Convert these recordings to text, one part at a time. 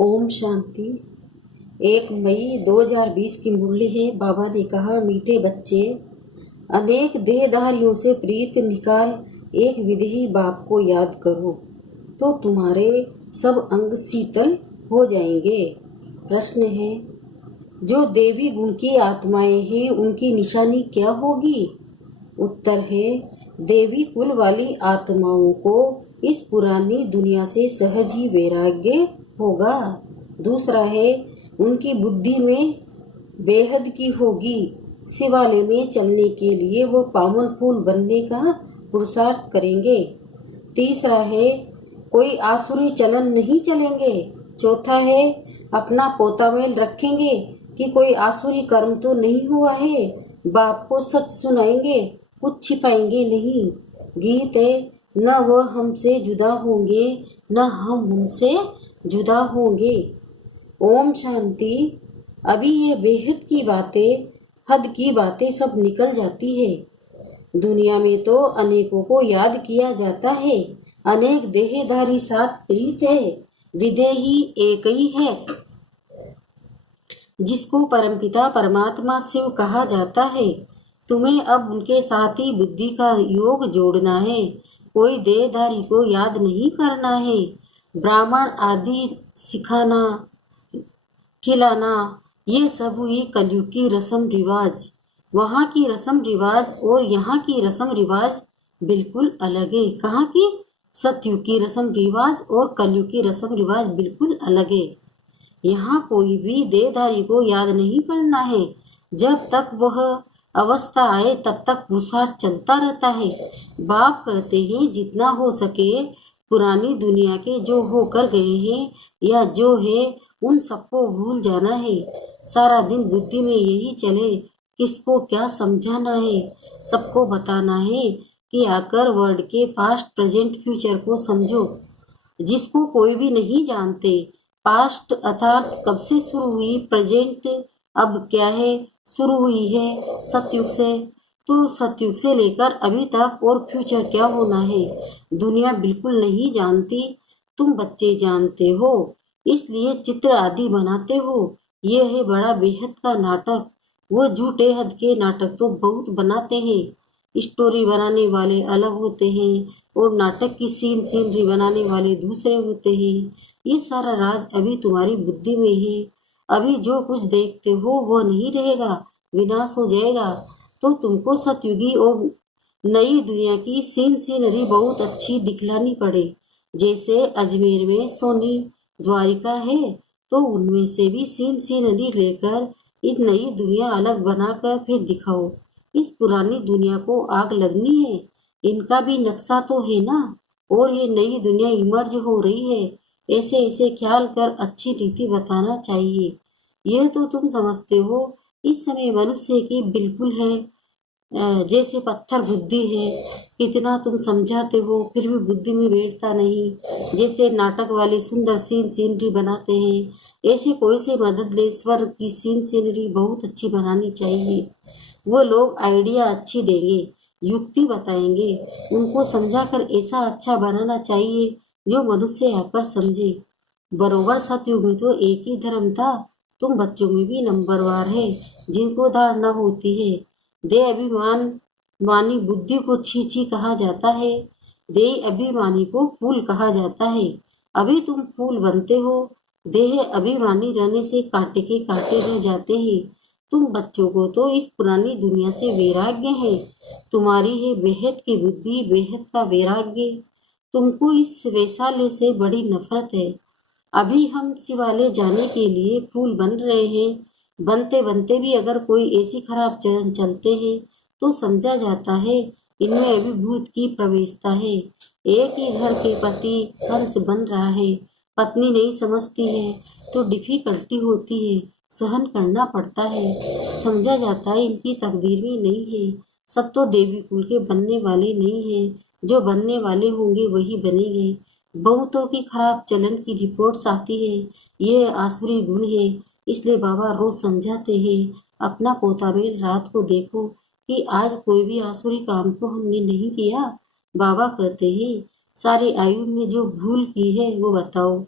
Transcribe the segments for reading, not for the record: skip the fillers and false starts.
ओम शांति। 1 मई 2020 की मुरली है। बाबा ने कहा, मीठे बच्चे, अनेक देहधारियों से प्रीत निकाल एक विदेही बाप को याद करो तो तुम्हारे सब अंग शीतल हो जाएंगे। प्रश्न है, जो देवी गुण की आत्माएं हैं उनकी निशानी क्या होगी? उत्तर है, देवी कुल वाली आत्माओं को इस पुरानी दुनिया से सहज ही वैराग्य होगा। दूसरा है, उनकी बुद्धि में बेहद की होगी। शिवालय में चलने के लिए वो पावन फूल बनने का पुरुषार्थ करेंगे। तीसरा है, कोई आसुरी चलन नहीं चलेंगे। चौथा है, अपना पोता मेल रखेंगे कि कोई आसुरी कर्म तो नहीं हुआ है। बाप को सच सुनाएंगे, कुछ छिपाएंगे नहीं। गीत है, न वह हमसे जुदा होंगे न हम उनसे जुदा होंगे। ओम शांति। अभी ये बेहद की बातें, हद की बातें सब निकल जाती है। दुनिया में तो अनेकों को याद किया जाता है, अनेक देहधारी साथ प्रीत है, विदेही एक ही है जिसको परमपिता परमात्मा शिव कहा जाता है। तुम्हें अब उनके साथ ही बुद्धि का योग जोड़ना है, कोई देहधारी को याद नहीं करना है। ब्राह्मण आदि सिखाना खिलाना ये सब हुई कलयुग की रस्म रिवाज। वहाँ की रस्म रिवाज और यहाँ की रस्म रिवाज बिल्कुल अलग है। कहाँ की? सतयुग की रस्म रिवाज और कलयुग की रस्म रिवाज बिल्कुल अलग है। यहाँ कोई भी देहधारी को याद नहीं करना है। जब तक वह अवस्था आए तब तक पुरुषार्थ चलता रहता है। बाप कहते हैं, जितना हो सके पुरानी दुनिया के जो होकर गए हैं या जो है उन सबको भूल जाना है। सारा दिन बुद्धि में यही चले, किसको क्या समझाना है। सबको बताना है कि आकर वर्ल्ड के पास्ट प्रेजेंट फ्यूचर को समझो, जिसको कोई भी नहीं जानते। पास्ट अर्थात कब से शुरू हुई, प्रेजेंट अब क्या है, शुरू हुई है सतयुग से। तो सतयुग से लेकर अभी तक और फ्यूचर क्या होना है, दुनिया बिल्कुल नहीं जानती। तुम बच्चे जानते हो, इसलिए चित्र आदि बनाते हो। ये है बड़ा बेहद का नाटक। वो झूठे हद के नाटक तो बहुत बनाते हैं। स्टोरी बनाने वाले अलग होते हैं और नाटक की सीनरी बनाने वाले दूसरे होते हैं। ये सारा राज अभी तुम्हारी बुद्धि में है। अभी जो कुछ देखते हो वो नहीं रहेगा, विनाश हो जाएगा। तो तुमको सतयुगी और नई दुनिया की सीनरी बहुत अच्छी दिखलानी पड़े। जैसे अजमेर में सोनी द्वारिका है, तो उनमें से भी सीनरी लेकर एक नई दुनिया अलग बनाकर फिर दिखाओ। इस पुरानी दुनिया को आग लगनी है, इनका भी नक्शा तो है ना। और ये नई दुनिया इमर्ज हो रही है, ऐसे ऐसे ख्याल कर अच्छी रीति बताना चाहिए। यह तो तुम समझते हो, इस समय मनुष्य की बिल्कुल है जैसे पत्थर बुद्धि है। कितना तुम समझाते हो फिर भी बुद्धि में बैठता नहीं। जैसे नाटक वाले सुंदर सीनरी बनाते हैं, ऐसे कोई से मदद ले। स्वर्ग की सीनरी बहुत अच्छी बनानी चाहिए। वो लोग आइडिया अच्छी देंगे, युक्ति बताएंगे, उनको समझाकर ऐसा अच्छा बनाना चाहिए जो मनुष्य आकर समझे। बरोबर सतयुग में तो एक ही धर्म था, तुम बच्चों में भी नंबरवार है जिनको धारणा होती है। दे अभिमान मानी बुद्धि को छीछी कहा जाता है, दे अभिमानी को फूल कहा जाता है। अभी तुम फूल बनते हो, देह अभिमानी रहने से कांटे के कांटे रह जाते हैं। तुम बच्चों को तो इस पुरानी दुनिया से वैराग्य है, तुम्हारी है बेहद की बुद्धि, बेहद का वैराग्य। तुमको इस वैशाल्य से बड़ी नफरत है। अभी हम शिवालय जाने के लिए फूल बन रहे हैं। बनते बनते भी अगर कोई ऐसी खराब चलन चलते हैं तो समझा जाता है इनमें अभी भूत की प्रवेशता है। एक ही घर के पति हंस बन रहा है, पत्नी नहीं समझती है तो डिफिकल्टी होती है, सहन करना पड़ता है। समझा जाता है इनकी तकदीर में नहीं है। सब तो देवी कुल के बनने वाले नहीं है, जो बनने वाले होंगे वही बनेंगे। बहुतों की खराब चलन की रिपोर्ट्स आती है, ये आसुरी गुण है। इसलिए बाबा रोज समझाते हैं, अपना पोता बेल रात को देखो कि आज कोई भी आसुरी काम को हमने नहीं किया। बाबा कहते हैं, सारी आयु में जो भूल की है वो बताओ।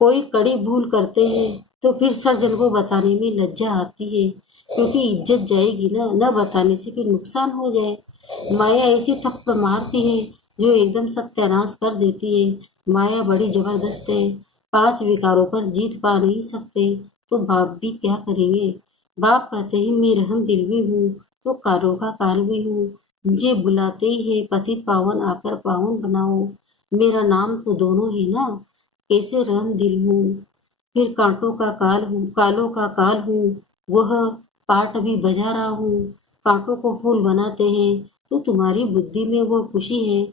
कोई कड़ी भूल करते हैं तो फिर सर्जन को बताने में लज्जा आती है, क्योंकि इज्जत जाएगी ना, न बताने से फिर नुकसान हो जाए। माया ऐसी थप्पड़ मारती है जो एकदम सत्यानाश कर देती है। माया बड़ी जबरदस्त है। 5 विकारों पर जीत पा नहीं सकते तो बाप भी क्या करेंगे। बाप कहते हैं मैं रहम दिल भी हूँ तो कालों का काल भी हूँ। मुझे बुलाते ही है पतित पावन आकर पावन बनाओ। मेरा नाम तो दोनों है ना, कैसे रहम दिल हूँ फिर कांटों का काल हूँ, कालों का काल हूँ। वह पाट अभी बजा रहा हूँ। कांटों को फूल बनाते हैं तो तुम्हारी बुद्धि में वो खुशी है।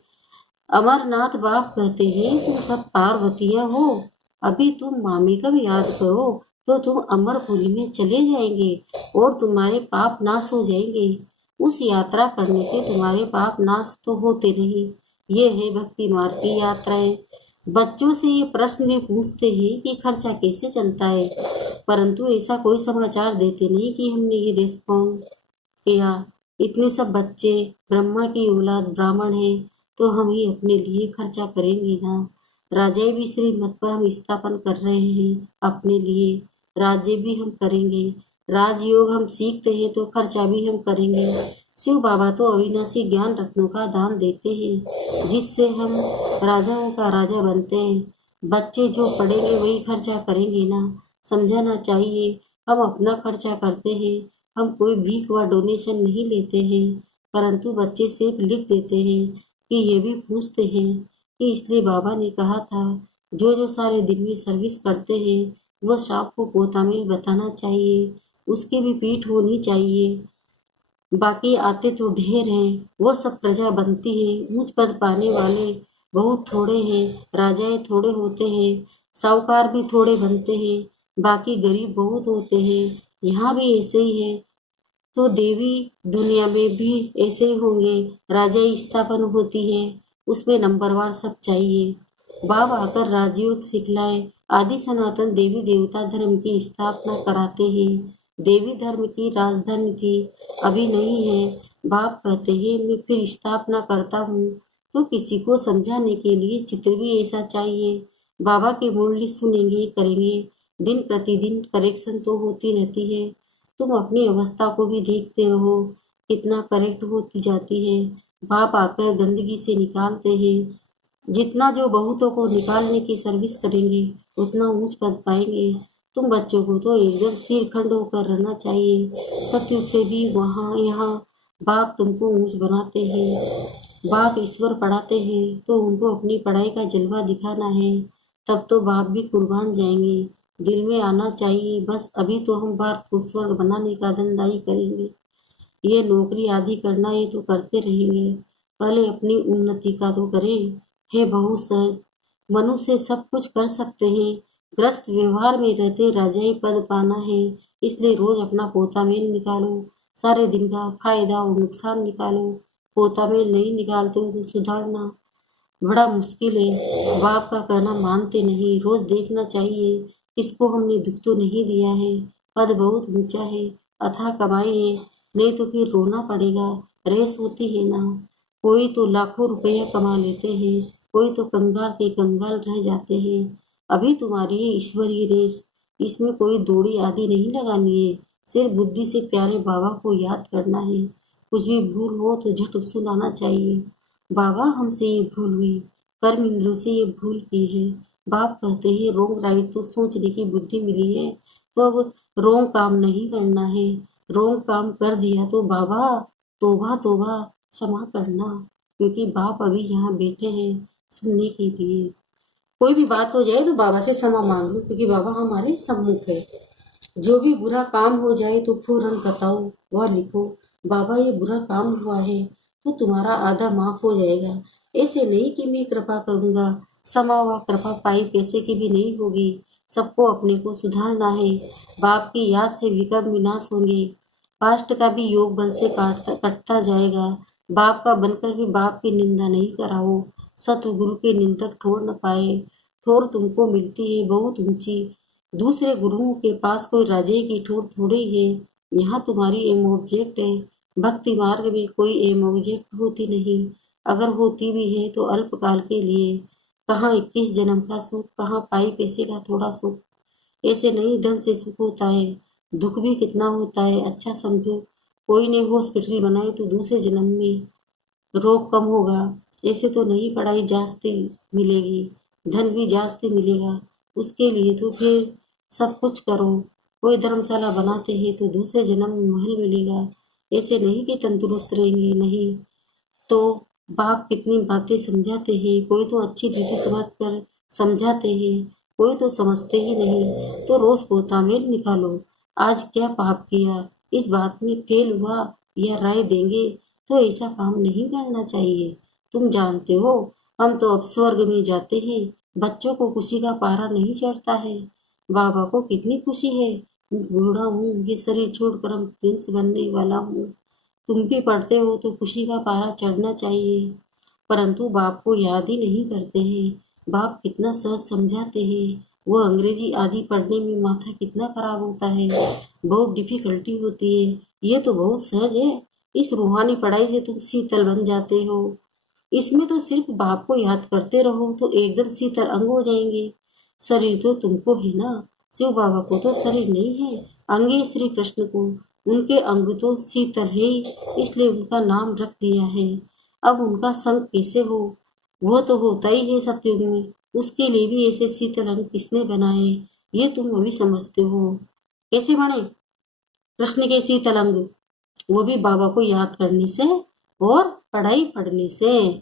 अमरनाथ बाप कहते हैं तुम सब पार्वतियां हो। अभी तुम मामी का भी याद करो तो तुम अमरपुरी में चले जाएंगे और तुम्हारे पाप नाश हो जाएंगे। उस यात्रा करने से तुम्हारे पाप नाश तो होते नहीं। ये है भक्ति मार्ग की यात्राएं। बच्चों से ये प्रश्न भी पूछते हैं कि खर्चा कैसे चलता है, परंतु ऐसा कोई समाचार देते नहीं कि हमने ये रेस्पॉन्ड किया। इतने सब बच्चे ब्रह्मा की औलाद ब्राह्मण हैं तो हम ही अपने लिए खर्चा करेंगे ना। राज्य भी श्रीमत पर हम स्थापन कर रहे हैं अपने लिए। राज्य भी हम करेंगे। राजयोग हम सीखते हैं तो खर्चा भी हम करेंगे। शिव बाबा तो अविनाशी ज्ञान रत्नों का दान देते हैं जिससे हम राजाओं का राजा बनते हैं। बच्चे जो पढ़ेंगे वही खर्चा करेंगे ना। समझाना चाहिए हम अपना खर्चा करते हैं। हम कोई भीख व डोनेशन नहीं लेते हैं, परंतु बच्चे सिर्फ लिख देते हैं कि ये भी पूछते हैं कि इसलिए बाबा ने कहा था जो जो सारे दिन में सर्विस करते हैं वो शाम को पोतामेल बताना चाहिए, उसकी भी पीठ होनी चाहिए। बाकी आते तो ढेर हैं, वो सब प्रजा बनती है। ऊंच पद पाने वाले बहुत थोड़े हैं, राजाएं थोड़े होते हैं, साहूकार भी थोड़े बनते हैं, बाकी गरीब बहुत होते हैं। यहाँ भी ऐसे ही है तो देवी दुनिया में भी ऐसे ही होंगे। राजा स्थापन होती है उसमें नंबरवार सब चाहिए। बाप आकर राजयोग सिखलाए। आदि सनातन देवी देवता धर्म की स्थापना कराते हैं। देवी धर्म की राजधानी थी, अभी नहीं है। बाप कहते हैं मैं फिर स्थापना करता हूँ तो किसी को समझाने के लिए चित्र भी ऐसा चाहिए। बाबा की मुरली सुनेंगे करेंगे, दिन प्रतिदिन करेक्शन तो होती रहती है। तुम अपनी अवस्था को भी देखते रहो कितना करेक्ट होती जाती है। बाप आकर गंदगी से निकालते हैं। जितना जो बहुतों को निकालने की सर्विस करेंगे उतना ऊंच पद पाएंगे। तुम बच्चों को तो एकदम सिर खंड होकर रहना चाहिए। सतयुग से भी वहाँ यहाँ बाप तुमको ऊंच बनाते हैं। बाप ईश्वर पढ़ाते हैं तो उनको अपनी पढ़ाई का जलवा दिखाना है, तब तो बाप भी कुर्बान जाएंगे। दिल में आना चाहिए बस अभी तो हम भारत को स्वर्ग बनाने का धंधा ही करेंगे। ये नौकरी आदि करना ये तो करते रहेंगे, पहले अपनी उन्नति का तो करें। है बहुत सहज, मनुष्य सब कुछ कर सकते हैं। ग्रस्त व्यवहार में रहते राजाई पद पाना है, इसलिए रोज अपना पोता मेल निकालो। सारे दिन का फायदा और नुकसान निकालो। पोता मेल नहीं निकालते हो तो सुधारना बड़ा मुश्किल है। बाप का कहना मानते नहीं। रोज देखना चाहिए किसको हमने दुख तो नहीं दिया है। पद बहुत ऊंचा है, अथाह कमाई है, नहीं तो फिर रोना पड़ेगा। रेस होती है ना, कोई तो लाखों रुपया कमा लेते हैं, कोई तो कंगाल के कंगाल रह जाते हैं। अभी तुम्हारी ये ईश्वरीय रेस, इसमें कोई दौड़ी आदि नहीं लगानी है। सिर्फ बुद्धि से प्यारे बाबा को याद करना है। कुछ भी भूल हो तो झट सुनाना चाहिए, बाबा हमसे ये भूल हुई, कर्म इंद्रों से ये भूल की है। बाप कहते हैं रोंग राइट तो सोचने की बुद्धि मिली है तो अब रोंग काम नहीं करना है। रोंग काम कर दिया तो बाबा तोबा तोबा क्षमा करना, क्योंकि बाप अभी यहाँ बैठे हैं सुनने के लिए। कोई भी बात हो जाए तो बाबा से क्षमा मांग लो, क्योंकि बाबा हमारे सम्मुख है। जो भी बुरा काम हो जाए तो फौरन बताओ, वह लिखो बाबा ये बुरा काम हुआ है तो तुम्हारा आधा माफ हो जाएगा। ऐसे नहीं कि मैं कृपा करूंगा, क्षमा व कृपा पाई पैसे की भी नहीं होगी। सबको अपने को सुधारना है। बाप की याद से विकर्म विनाश होंगे। पास्ट का भी योग बल से काटता कटता जाएगा। बाप का बनकर भी बाप की निंदा नहीं कराओ। सतगुरु के निंदक ठोर न पाए। ठोर तुमको मिलती है बहुत ऊंची। दूसरे गुरुओं के पास कोई राजे की ठोर थोड़ी है। यहाँ तुम्हारी एम ऑब्जेक्ट है। भक्ति मार्ग में कोई एम ऑब्जेक्ट होती नहीं, अगर होती भी है तो अल्पकाल के लिए। कहाँ 21 जन्म का सुख, कहाँ पाई पैसे का थोड़ा सुख। ऐसे नहीं धन से सुख होता है, दुख भी कितना होता है। अच्छा समझो, कोई ने हॉस्पिटल बनाए तो दूसरे जन्म में रोग कम होगा। ऐसे तो नहीं पढ़ाई जास्ती मिलेगी, धन भी जास्ती मिलेगा। उसके लिए तो फिर सब कुछ करो। कोई धर्मशाला बनाते हैं तो दूसरे जन्म में महल मिलेगा। ऐसे नहीं कि तंदुरुस्त रहेंगे, नहीं तो बाप कितनी बातें समझाते हैं। कोई तो अच्छी रीति समझ कर समझाते हैं, कोई तो समझते ही नहीं। तो रोज पोतामेल निकालो, आज क्या पाप किया, इस बात में फेल हुआ या राय देंगे तो ऐसा काम नहीं करना चाहिए। तुम जानते हो, हम तो अब स्वर्ग में जाते हैं, बच्चों को खुशी का पारा नहीं चढ़ता है। बाबा को कितनी खुशी है, बूढ़ा हूँ, ये शरीर छोड़कर हम प्रिंस बनने वाला हूँ। तुम भी पढ़ते हो तो खुशी का पारा चढ़ना चाहिए, परंतु बाप को याद ही नहीं करते हैं। बाप कितना सहज समझाते हैं, वो अंग्रेजी आदि पढ़ने में माथा कितना खराब होता है, बहुत डिफिकल्टी होती है। ये तो बहुत सहज है, इस रूहानी पढ़ाई से तुम शीतल बन जाते हो। इसमें तो सिर्फ बाप को याद करते रहो तो एकदम शीतल अंग हो जाएंगे। शरीर तो तुमको है ना, शिव बाबा को तो शरीर नहीं है, अंगे श्री कृष्ण को। उनके अंग तो शीतल है, इसलिए उनका नाम रख दिया है। अब उनका संग कैसे हो, वो तो होता ही है सतयुग में। उसके लिए भी ऐसे शीतल अंग किसने बनाए, ये तुम अभी समझते हो। कैसे बने कृष्ण के शीतल अंग? वो भी बाबा को याद करने से और पढ़ाई पढ़ने से।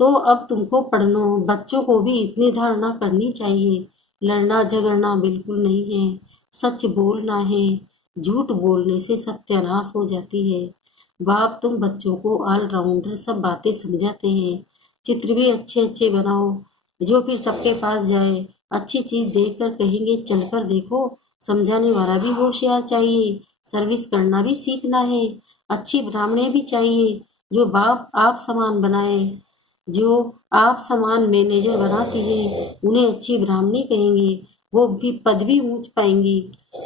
तो अब तुमको पढ़ना, बच्चों को भी इतनी धारणा करनी चाहिए। लड़ना झगड़ना बिल्कुल नहीं है, सच बोलना है। झूठ बोलने से सत्यानाश हो जाती है। बाप तुम बच्चों को ऑलराउंडर सब बातें समझाते हैं। चित्र भी अच्छे अच्छे बनाओ, जो फिर सबके पास जाए। अच्छी चीज देखकर कहेंगे चलकर देखो। समझाने वाला भी होशियार चाहिए, सर्विस करना भी सीखना है। अच्छी ब्राह्मणे भी चाहिए, जो बाप आप समान बनाए। जो आप समान मैनेजर बनाती है उन्हें अच्छी ब्राह्मणी कहेंगे, वो भी पद भी ऊंच पाएंगी।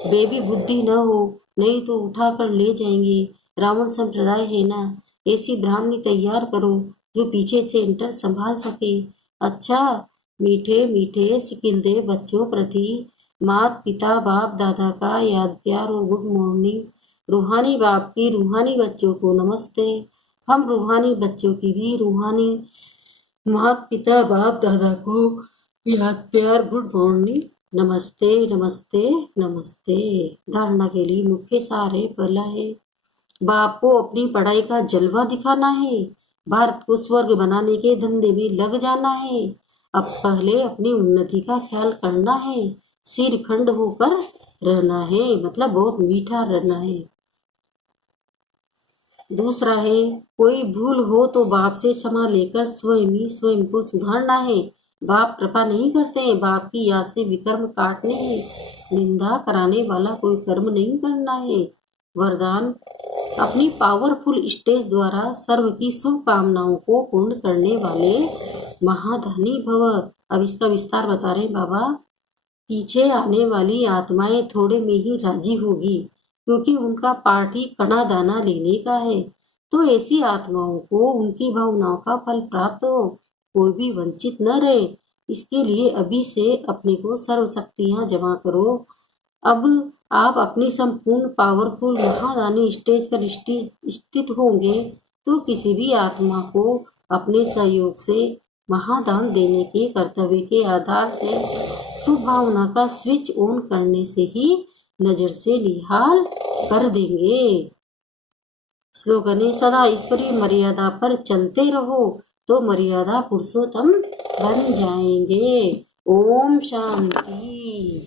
बेबी बुद्धि न हो, नहीं तो उठा कर ले जाएंगे। रावण संप्रदाय है ना, ऐसी ब्राह्मणी तैयार करो जो पीछे से इंटर संभाल सके। अच्छा, मीठे मीठे सिकिल दे बच्चों प्रति मात पिता बाप दादा का याद प्यार और गुड मॉर्निंग। रूहानी बाप की रूहानी बच्चों को नमस्ते। हम रूहानी बच्चों की भी रूहानी माता पिता बाप दादा को याद प्यार गुड मॉर्निंग, नमस्ते नमस्ते नमस्ते। धारणा के लिए मुख्य सार है, पहला है बाप को अपनी पढ़ाई का जलवा दिखाना है। भारत को स्वर्ग बनाने के धंधे में लग जाना है। अब पहले अपनी उन्नति का ख्याल करना है, सिर खंड होकर रहना है, मतलब बहुत मीठा रहना है। दूसरा है कोई भूल हो तो बाप से क्षमा लेकर स्वयं ही स्वयं को सुधारना है। बाप कृपा नहीं करते हैं, बाप की याद से विकर्म काटने हैं। निंदा कराने वाला कोई कर्म नहीं करना है। वरदान अपनी पावरफुल स्टेज द्वारा सर्व की शुभकामनाओं को पूर्ण करने वाले महाधनी भव। अब इसका विस्तार बता रहे बाबा। पीछे आने वाली आत्माएं थोड़े में ही राजी होगी, क्योंकि उनका पार्ट ही कणा दाना लेने का है। तो ऐसी आत्माओं को उनकी भावनाओं का फल प्राप्त हो, कोई भी वंचित न रहे। इसके लिए अभी से अपने को सर्व शक्तियां जमा करो। अब आप अपनी संपूर्ण पावरफुल महादानी स्टेज पर स्थित होंगे तो किसी भी आत्मा को अपने सहयोग से महादान देने के कर्तव्य के आधार से शुभ भावना का स्विच ऑन करने से ही नजर से निहाल कर देंगे। स्लोगन है सदा ईश्वरीय मर्यादा पर चलते रहो तो मर्यादा पुरुषोत्तम बन जाएंगे। ओम शांति।